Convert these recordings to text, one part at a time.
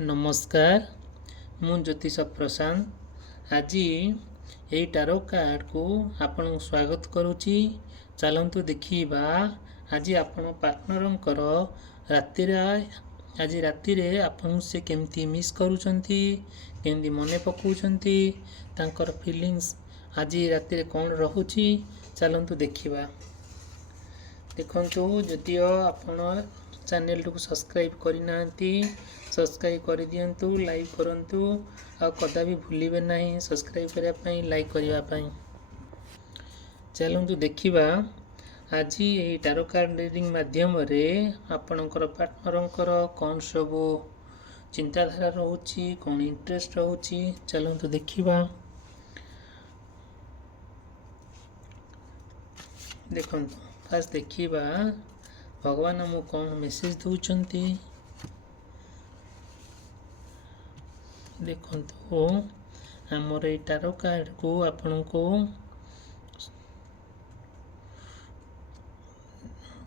नमस्कार मु ज्योतिष प्रशांत आज यही टारो कार्ड को आपण स्वागत करुच्ची। चलतु देखा आज आपण पार्टनर आज राति आपन से केमती मिस करुचंती केमती मने पकाउचंती तांकर फीलिंग्स आज राति कौन रहुची चलतु देखा। देखंतु जदियो आपण चैनल को सब्सक्राइब करना सब्सक्राइब कर दियंतु, लाइक करंतु आ कदा भी भूलिबे नहीं सब्सक्राइब करिया पई लाइक करिया पई। चलंतु देखिबा आज ये टारो कार्ड रीडिंग माध्यम रे आपणकर पार्टनरंकर कौन सब चिंताधारा रहउची कौन इंटरेस्ट रहउची चलंतु देखिबा। देखंतु फास्ट देखिबा भगवान हमको कौन मेसेज दउचंती। देखंतु हमर ए टारो कार्ड को आपन को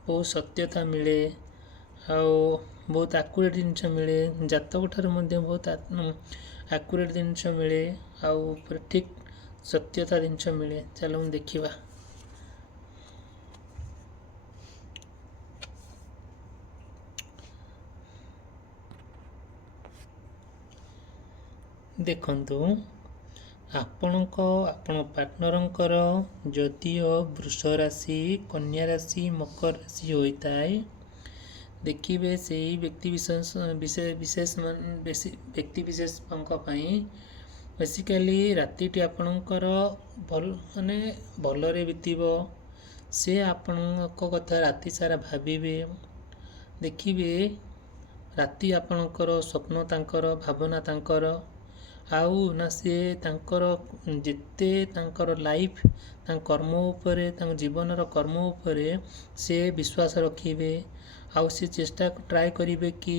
बहुत सत्यता मिले बहुत आक्युरेट जिनस मिले जातक ठार मध्य बहुत आक्युरेट जिनस मिले ठीक सत्यता जिनस मिले। चलो देखिबा। देखंतु आपण पार्टनरंकर जदियो वृष राशि कन्या राशि मकर राशि होता है देखिए से व्यक्ति विशेष व्यक्ति विशेष बेसिकली रातिटी आपणकर भल माने भलरे बीतब से आपण कथा राति सारा भाविबे देखिए राति आपणकर स्वप्न तांकर भावना तांकर आउ ना से तांकर जिते तांकर लाइफ कर्म उपरे जीवन कर्म उपरे से विश्वास रखिबे आउ से चेष्टा ट्राए करिवे कि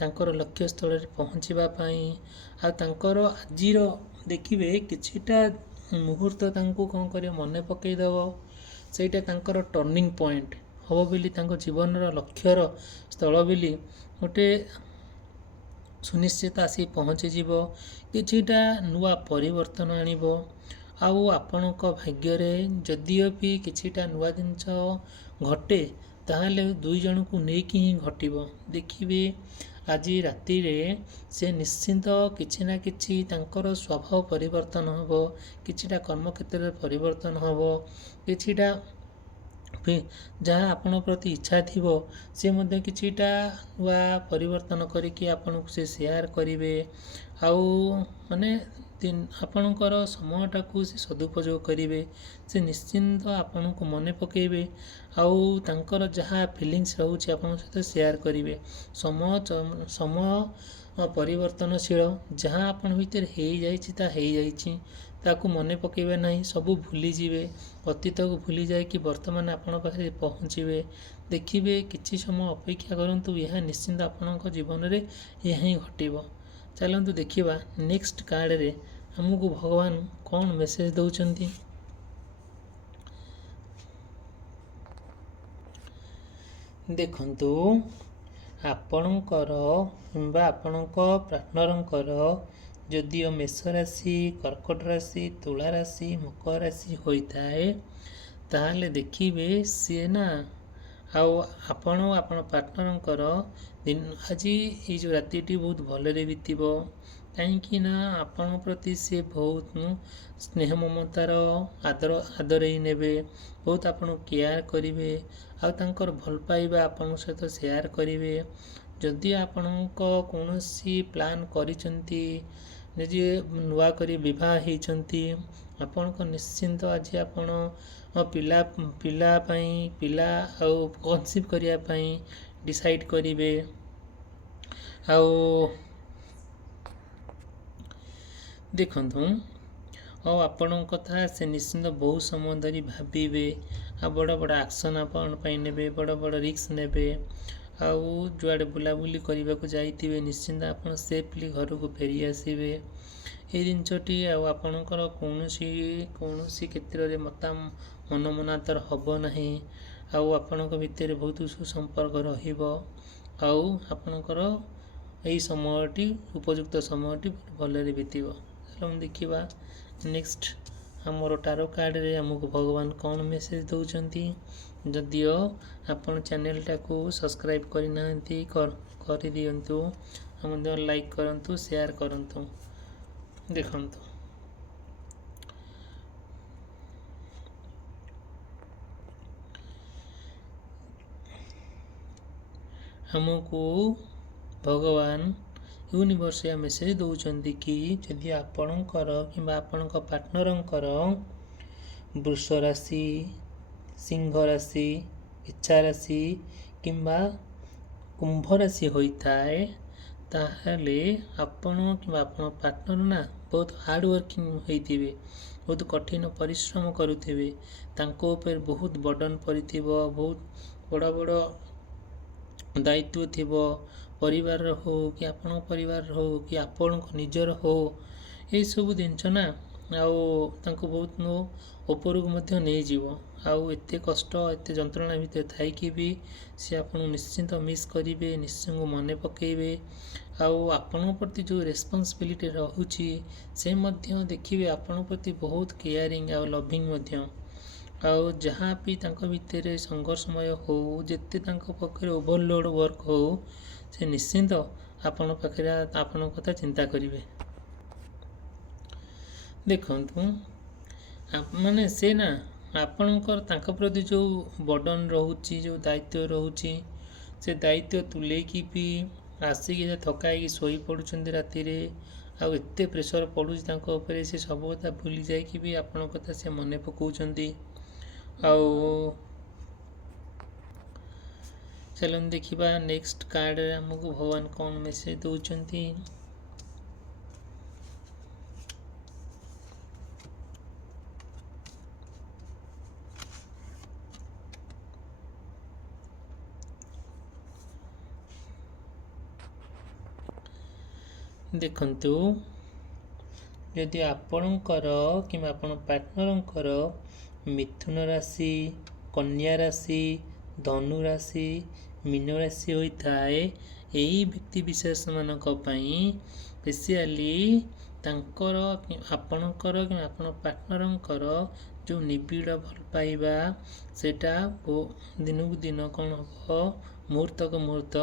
तांकर लक्ष्य स्थल रे पहुँचवा पाई आ तांकर आजिर देखिबे किछिटा मुहूर्त तांको कौन करे मने पकई देबो सेटा तांकर टर्निंग पॉइंट हो बोली तांको जीवन लक्ष्यर स्थल बोली गोटे सुनिश्चित आसी पहुँची जीव किछिटा नुआ परिवर्तन आनिबो आउ आपणक भाग्य रे जदियो भी किछिटा नुआ जिनस घटे ताहले दुई जन को नेकी ही घटिबो। देखिबे आज राति रे से निश्चिंत किछि ना किछि तांकर स्वभाव परिवर्तन हबो किछिटा कर्म क्षेत्र रे परिवर्तन हबो किछिटा जहाँ आपण प्रति इच्छा थिबो से मध्य किछिटा वा परिवर्तन करिकि आपण से शेयर करिवे आउ माने आपणकर समयटा को से सदुपयोग करिवे से निश्चिंत आपण को मने पकेबे आउ तांकर जहाँ फीलिंग्स रहउछि आपण सहित शेयर करिवे। समय परिवर्तनशील जहाँ आपण भीतर हेई जाइछि ता हेई जाइछि ताकू मने पकेबे नहीं सबू भूली जीवे अतीत को भूली जाए कि वर्तमान आपण पाखे पहुँचे देखिए किछि समय अपेक्षा करंतु यह निश्चिंत आपणक जीवन रे यह ही घटिबो। चलंतु देखिबा नेक्स्ट कार्ड रे हमको भगवान कौन मेसेज दउचंती। देखंतु आपणकर किंबा आपणक पार्टनरंकर जदियो मेष राशि कर्कट राशि तुला राशि मकर राशि होता है ताहले देखिए सी ना आपण पार्टनरंकर दिन आज ये जो रातिटी बहुत भलरे बीतब कहीं आपण प्रति से बहुत स्नेह ममतार आदर ही नेबे बहुत आपण केयर करिवे आ तांकर भल पाइबा आपण सहित शेयर करिवे। जदि आपणक कौनसी प्लान करिसंती जे नुआ करी विवाह होइचंती आपणक निश्चिंत आज आपण पिला कनसिव करिया पई डिसाइड करिवे आउ देखंतु आपण कथा से निश्चिंत बहुत समय धरी भाविबे आ बड़ बड़ एक्शन आपण पई नेबे बड़ बड़ रिस्क नेबे आउ जुआड़े बुलाबुली करने को जाइए निश्चिंत आप सेफली घर को फेरी आसबे। ये जिनटी आपणकर कौन क्षेत्र में मन मनातर हम ना आपण भितर बहुत सुसंपर्क रपणकर ଏହି ସମୟଟି ଉପଯୁକ୍ତ ସମୟଟି ଭଲରେ ବିତିବ। ଚାଲ ଦେଖିବା ନେକ୍ସଟ ଆମର ଟାରୋ କାର୍ଡ଼ରେ ଆମକୁ ଭଗବାନ କ'ଣ ମେସେଜ ଦେଉଛନ୍ତି। ଯଦିଓ ଆପଣ ଚ୍ୟାନେଲଟାକୁ ସବସ୍କ୍ରାଇବ୍ କରିନାହାନ୍ତି କରିଦିଅନ୍ତୁ, ମଧ୍ୟ ଲାଇକ୍ କରନ୍ତୁ, ସେୟାର କରନ୍ତୁ। ଦେଖନ୍ତୁ ଆମକୁ ଭଗବାନ ୟୁନିଭର୍ସ ମେସେଜ ଦେଉଛନ୍ତି କି ଯଦି ଆପଣଙ୍କର କିମ୍ବା ଆପଣଙ୍କ ପାର୍ଟନରଙ୍କର ବୃଷ ରାଶି, ସିଂହ ରାଶି, ଇଚ୍ଛା ରାଶି କିମ୍ବା କୁମ୍ଭ ରାଶି ହୋଇଥାଏ, ତାହେଲେ ଆପଣ କିମ୍ବା ଆପଣ ପାର୍ଟନର ନା ବହୁତ ହାର୍ଡ଼ୱାର୍କିଂ ହୋଇଥିବେ, ବହୁତ କଠିନ ପରିଶ୍ରମ କରୁଥିବେ, ତାଙ୍କ ଉପରେ ବହୁତ ବର୍ଡ଼ନ୍ ପଡ଼ିଥିବ, ବହୁତ ବଡ଼ ବଡ଼ ଦାୟିତ୍ୱ ଥିବ, ପରିବାରର ହଉ କି ଆପଣଙ୍କ ପରିବାରର ହଉ କି ଆପଣଙ୍କ ନିଜର ହଉ, ଏଇସବୁ ଜିନିଷ ନା ଆଉ ତାଙ୍କୁ ବହୁତ ଉପରକୁ ମଧ୍ୟ ନେଇଯିବ। ଆଉ ଏତେ କଷ୍ଟ ଏତେ ଯନ୍ତ୍ରଣା ଭିତରେ ଥାଇକି ବି ସେ ଆପଣଙ୍କୁ ନିଶ୍ଚିନ୍ତ ମିସ୍ କରିବେ, ନିଶ୍ଚୟ ମନେ ପକାଇବେ। ଆଉ ଆପଣଙ୍କ ପ୍ରତି ଯେଉଁ ରେସ୍ପନ୍ସିବିଲିଟି ରହୁଛି ସେ ମଧ୍ୟ ଦେଖିବେ ଆପଣଙ୍କ ପ୍ରତି ବହୁତ କେୟାରିଂ ଆଉ ଲଭିଂ ମଧ୍ୟ। ଆଉ ଯାହା ବି ତାଙ୍କ ଭିତରେ ସଂଘର୍ଷମୟ ହଉ, ଯେତେ ତାଙ୍କ ପାଖରେ ଓଭରଲୋଡ଼ ୱାର୍କ ହଉ, ସେ ନିଶ୍ଚିନ୍ତ ଆପଣଙ୍କ ପାଖରେ ଆପଣଙ୍କ କଥା ଚିନ୍ତା କରିବେ। ଦେଖନ୍ତୁ ମାନେ ସେ ନା ଆପଣଙ୍କର ତାଙ୍କ ପ୍ରତି ଯେଉଁ ବର୍ଡ଼ନ୍ ରହୁଛି, ଯେଉଁ ଦାୟିତ୍ୱ ରହୁଛି, ସେ ଦାୟିତ୍ୱ ତୁଲେଇକି ବି ଆସିକି ଥକା ହେଇକି ଶୋଇପଡ଼ୁଛନ୍ତି ରାତିରେ। ଆଉ ଏତେ ପ୍ରେସର ପଡ଼ୁଛି ତାଙ୍କ ଉପରେ, ସେ ସବୁ କଥା ଭୁଲି ଯାଇକି ବି ଆପଣଙ୍କ କଥା ସେ ମନେ ପକାଉଛନ୍ତି। ଆଉ ଚାଲନ୍ତୁ ଦେଖିବା ନେକ୍ସଟ କାର୍ଡ଼ରେ ଆମକୁ ଭଗବାନ କ'ଣ ମେସେଜ ଦେଉଛନ୍ତି। ଦେଖନ୍ତୁ ଯଦି ଆପଣଙ୍କର କିମ୍ବା ଆପଣ ପାର୍ଟନରଙ୍କର ମିଥୁନ ରାଶି, କନ୍ୟା ରାଶି, ଧନୁ ରାଶି, ମୀନ ରାଶି ହୋଇଥାଏ, ଏହି ବ୍ୟକ୍ତି ବିଶେଷମାନଙ୍କ ପାଇଁ ସ୍ପେସିଆଲି ତାଙ୍କର ଆପଣଙ୍କର କିମ୍ବା ଆପଣ ପାର୍ଟନରଙ୍କର ଯେଉଁ ନିବିଡ଼ ଭଲ ପାଇବା ସେଇଟା ଦିନକୁ ଦିନ କ'ଣ ହେବ, ମୁହୂର୍ତ୍ତକୁ ମୁହୂର୍ତ୍ତ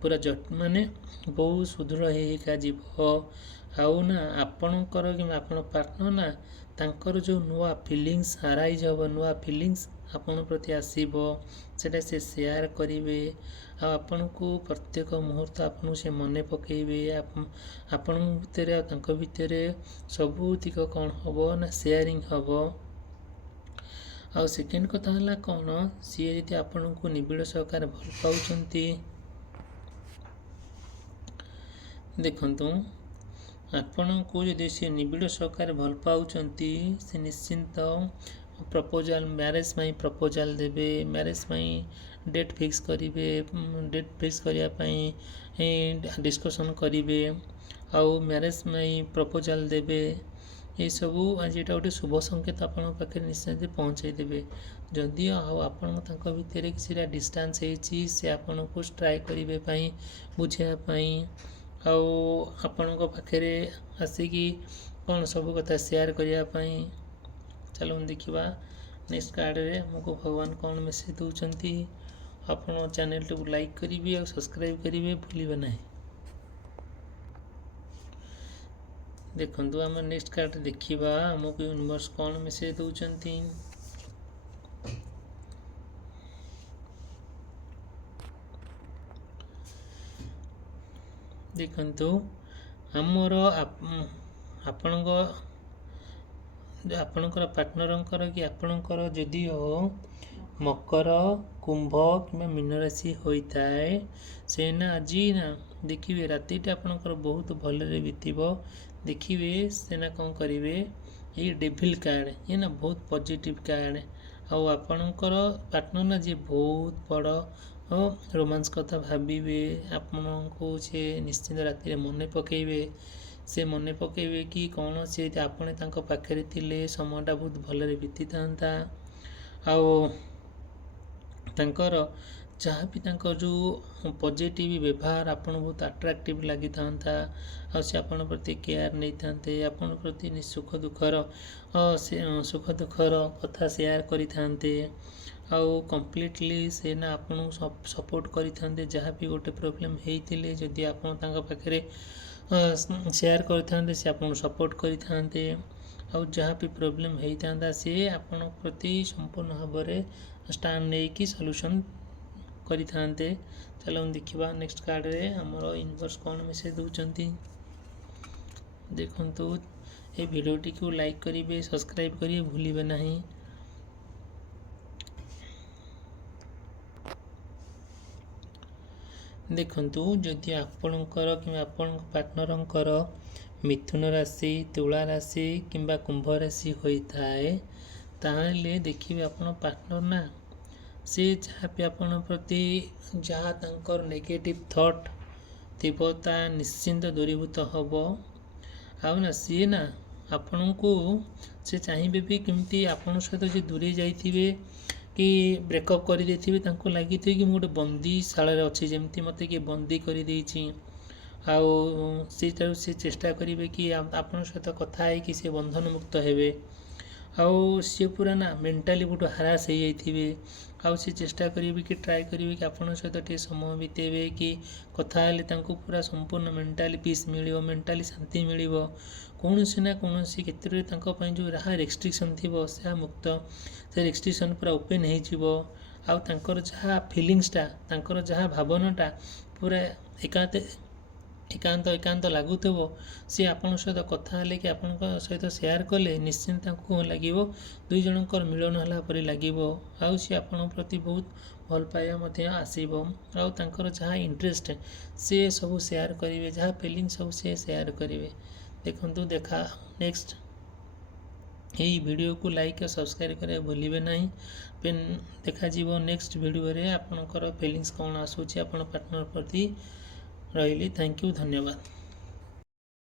ପୁରା ମାନେ ବହୁତ ସୁଦୃଢ଼ ହେଇକା ଯିବ। ଆଉ ନା ଆପଣଙ୍କର କିମ୍ବା ଆପଣ ପାର୍ଟନର ନା ତାଙ୍କର ଯେଉଁ ନୂଆ ଫିଲିଙ୍ଗସ୍ ଆରାଇଜ୍ ହେବ, ନୂଆ ଫିଲିଙ୍ଗସ୍ ଆପଣଙ୍କ ପ୍ରତି ଆସିବ, ସେଇଟା ସେ ସେୟାର କରିବେ। ଆଉ ଆପଣଙ୍କୁ ପ୍ରତ୍ୟେକ ମୁହୂର୍ତ୍ତ ଆପଣଙ୍କୁ ସେ ମନେ ପକାଇବେ। ଆପଣଙ୍କ ଭିତରେ ଆଉ ତାଙ୍କ ଭିତରେ ସବୁତିକ କ'ଣ ହେବ ନା ସେୟାରିଂ ହେବ। ଆଉ ସେକେଣ୍ଡ କଥା ହେଲା କ'ଣ, ସିଏ ଯଦି ଆପଣଙ୍କୁ ନିବିଡ଼ ସହକାରେ ଭଲ ପାଉଛନ୍ତି, ଦେଖନ୍ତୁ ଆପଣଙ୍କୁ ଯଦି ସେ ନିବିଡ଼ ସହକାରେ ଭଲ ପାଉଛନ୍ତି, ସେ ନିଶ୍ଚିନ୍ତ ପ୍ରପୋଜାଲ୍ ମ୍ୟାରେଜ୍ ପାଇଁ ପ୍ରପୋଜାଲ୍ ଦେବେ, ମ୍ୟାରେଜ୍ ପାଇଁ ଡେଟ୍ ଫିକ୍ସ କରିବେ, ଡେଟ୍ ଫିକ୍ସ କରିବା ପାଇଁ ଡିସ୍କସନ୍ କରିବେ, ଆଉ ମ୍ୟାରେଜ୍ ପାଇଁ ପ୍ରପୋଜାଲ୍ ଦେବେ। ଏସବୁ ଆଜି ଏଇଟା ଗୋଟେ ଶୁଭ ସଂକେତ ଆପଣଙ୍କ ପାଖରେ ନିଶ୍ଚୟ ପହଞ୍ଚାଇ ଦେବେ। ଯଦିଓ ଆଉ ଆପଣଙ୍କ ତାଙ୍କ ଭିତରେ କିଛିଟା ଡିଷ୍ଟାନ୍ସ ହେଇଛି, ସେ ଆପଣଙ୍କୁ ଟ୍ରାଏ କରିବା ପାଇଁ, ବୁଝିବା ପାଇଁ, ଆଉ ଆପଣଙ୍କ ପାଖରେ ଆସିକି କ'ଣ ସବୁ କଥା ସେୟାର କରିବା ପାଇଁ। ଚାଲନ୍ତୁ ଦେଖିବା ନେକ୍ସଟ କାର୍ଡ଼ରେ ଆମକୁ ଭଗବାନ କ'ଣ ମେସେଜ ଦେଉଛନ୍ତି। ଆପଣ ଚ୍ୟାନେଲଟିକୁ ଲାଇକ୍ କରିବେ ଆଉ ସବସ୍କ୍ରାଇବ୍ କରିବେ ଭୁଲିବେ ନାହିଁ। ଦେଖନ୍ତୁ ଆମେ ନେକ୍ସଟ କାର୍ଡ଼ରେ ଦେଖିବା ଆମକୁ ୟୁନିଭର୍ସ କ'ଣ ମେସେଜ ଦେଉଛନ୍ତି। ଦେଖନ୍ତୁ ଆମର ଆପଣଙ୍କର ପାର୍ଟନରଙ୍କର କି ଆପଣଙ୍କର ଯଦିଓ ମକର, କୁମ୍ଭ କିମ୍ବା ମୀନ ରାଶି ହୋଇଥାଏ, ସେ ନା ଆଜି ନା ଦେଖିବେ ରାତିଟା ଆପଣଙ୍କର ବହୁତ ଭଲରେ ବିତିବ। ଦେଖିବେ ସେ ନା କ'ଣ କରିବେ, ଏଇ ଡେଭିଲ୍ କାର୍ଡ଼ ଇଏ ନା ବହୁତ ପଜିଟିଭ୍ କାର୍ଡ଼। ଆଉ ଆପଣଙ୍କର ପାର୍ଟନର ନା ଯିଏ ବହୁତ ବଡ଼ ରୋମାନ୍ସ କଥା ଭାବିବେ, ଆପଣଙ୍କୁ ସେ ନିଶ୍ଚିନ୍ତ ରାତିରେ ମନେ ପକାଇବେ। ସେ ମନେ ପକାଇବେ କି କ'ଣ ସେ ଆପଣ ତାଙ୍କ ପାଖରେ ଥିଲେ ସମୟଟା ବହୁତ ଭଲରେ ବିତିଥାନ୍ତା। ଆଉ ତାଙ୍କର जहाँ भी तांकर जो पॉजिटिव व्यवहार आपण बहुत अट्रैक्टिव लगी था आ से आपण प्रति केयर नहीं थांते आपण प्रति सुख दुखर सुख दुखर कथा शेयर करी थांते आउ कम्प्लीटली से ना आपण सपोर्ट करी थांते जहाँ भी गोटे प्रोब्लेम होइतिले जदि आपण तांका पाखरे शेयर करी थांते से आपण सपोर्ट करी थांते आउ जहाँ भी प्रोब्लेम होइतांदा से आपण प्रति संपूर्ण भाव में स्टैंड नहीं कि सॉल्यूशन करी थांते। चलो देखिबा नेक्स्ट कार्ड रे हमर यूनिवर्स कौन मेसेज दउचंती देखंतु ए वीडियोटी को लाइक करिवे सब्सक्राइब करिवे भूलिबे नहीं। देखंतु जदि आपणकर कि आपण पार्टनरंकर मिथुन राशि तुला राशि किंबा कुंभ राशि होता है ताहले देखिए आपण पार्टनर ना से जहाँ भी आपण प्रति जहाँ तांकर नेगेटिव थॉट थिबो ता निश्चिंत दूरीभूत हम आउ ना सी ना आपण को से चाहिए भी केमती आपण सहित जे दूरे जाइथिबे कि ब्रेकअप कर देथिबे तांको लागि थी कि मोटे बंदी शाला रे अछि जेमती मते कि बंदी कर देछि आउ सेटारु से चेष्टा करिवे कि आपण सहित कथा है कि से बंधन मुक्त हेबे आउ सी पूरा ना मेंटाली बहुत हरास हो जाइथिबे आउ से चेष्टा करिवे कि ट्राई करिवे कि आपण सहित टे समय बितेबे कि कथा हेले तांको पूरा संपूर्ण मेंटाली पीस मिलिबो मेंटाली शांति मिलिबो कौनसी ना कौनसी क्षेत्र में तांको पई जो रहा रेस्ट्रिक्शन थिबो से मुक्त से रेस्ट्रिक्शन पूरा ओपन हो जिवो आउ तांकर जहाँ फीलिंग्सटा तांकर जहाँ भावनाटा पूरा एकांत लगुथबो सी आपण सहित कथा हेले कि आपण सहित शेयर कले निश्चिंत तांको लागिवो दुई जनकर मिलन हला परि लागिवो आउ सी आपण प्रति बहुत भल पाइबा मते आसीबो आउ तांकर जहाँ इंटरेस्ट से सब शेयर करिवे जहाँ फीलिंग सब से शेयर करिवे। देखंतु देखा नेक्स्ट यही वीडियो को लाइक और सब्सक्राइब करे भूलिबे नहीं पेन देखा जीवो नेक्स्ट वीडियो रे आपनकर फीलिंग्स कौन आसुची आपण पार्टनर प्रति रहिली। थैंक यू धन्यवाद।